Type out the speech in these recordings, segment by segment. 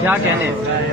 کیا کہنے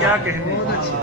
کیا کہنے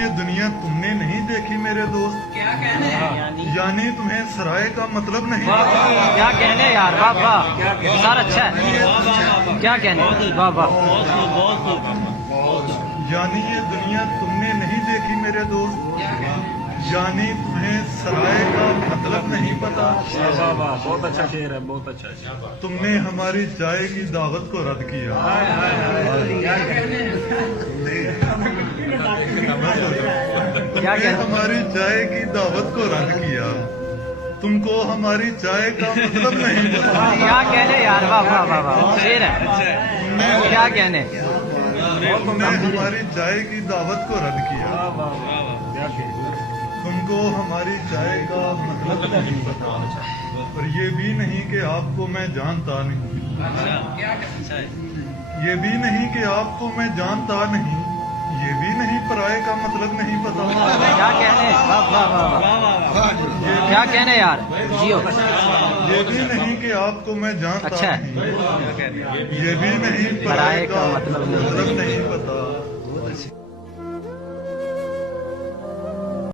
یہ دنیا تم نے نہیں دیکھی میرے دوست، یعنی تمہیں سرائے کا مطلب نہیں پتا۔ کیا کہنے یار واہ واہ نثار اچھا ہے کیا کہنے واہ واہ یعنی یہ دنیا تم نے نہیں دیکھی میرے دوست، یعنی تمہیں سرائے کا مطلب نہیں پتا۔ بہت اچھا شعر ہے، بہت اچھا ہے۔ تم نے ہماری چائے کی دعوت کو رد کیا، کیا تم نے کہنے ہماری چائے کی دعوت کو رد کیا، تم کو ہماری چائے کا مطلب نہیں پتا۔ کیا کہنے یار واہ واہ واہ واہ شعر ہے کیا کہنے تم نے ہماری چائے کی دعوت کو رد کیا، تم کو ہماری چائے کا مطلب نہیں پتا، اور یہ بھی نہیں کہ آپ کو میں جانتا نہیں، یہ بھی نہیں کہ آپ کو میں جانتا نہیں، یہ بھی نہیں پرائے کا مطلب نہیں پتا۔ کیا کہنے واہ واہ واہ کیا کہنے یار جیو یہ بھی نہیں کہ آپ کو میں جانتا اچھا ہے نہیں، یہ بھی نہیں پرائے کا مطلب نہیں پتا۔